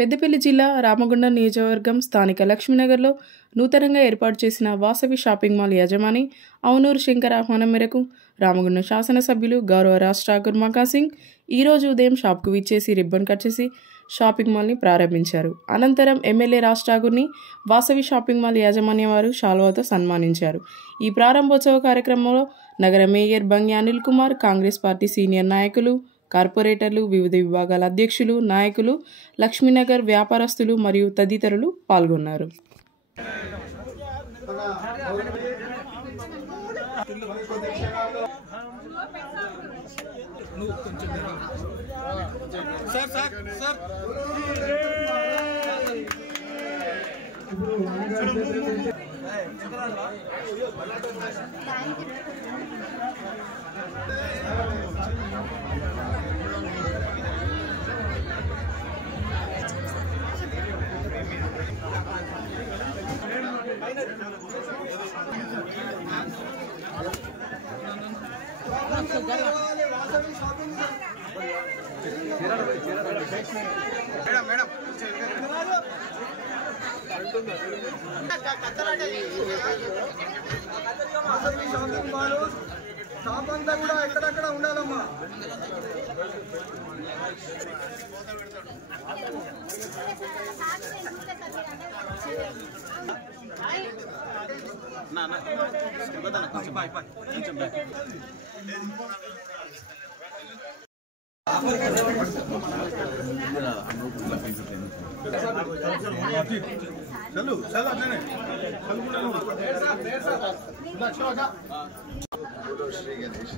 పెద్దపల్లి జిల్లా రామగుండం నియోజకవర్గం స్థానిక లక్ష్మీనగర్లో నూతనంగా ఏర్పాటు చేసిన వాసవి షాపింగ్ మాల్ యజమాని అవునూరు శంకర్ ఆహ్వానం మేరకు రామగుండం శాసనసభ్యులు గౌరవ రాష్ట్ర గుర్మకా సింగ్ ఈరోజు ఉదయం షాప్కు విచ్చేసి రిబ్బన్ కట్ చేసి షాపింగ్ మాల్ని ప్రారంభించారు. అనంతరం ఎమ్మెల్యే రాష్ట్రాగుర్ని వాసవి షాపింగ్ మాల్ యాజమాన్యం వారు శాల్వాతో సన్మానించారు. ఈ ప్రారంభోత్సవ కార్యక్రమంలో నగర mayor Bangi Anil Kumar, Congress party senior నాయకులు, కార్పొరేటర్లు, వివిధ విభాగాల అధ్యక్షులు, నాయకులు, లక్ష్మీనగర్ వ్యాపారస్తులు మరియు తదితరులు పాల్గొన్నారు. షాప్ అంతా కూడా ఎక్కడెక్కడ ఉండాలమ్మా. చలు శ్రీ గణేష్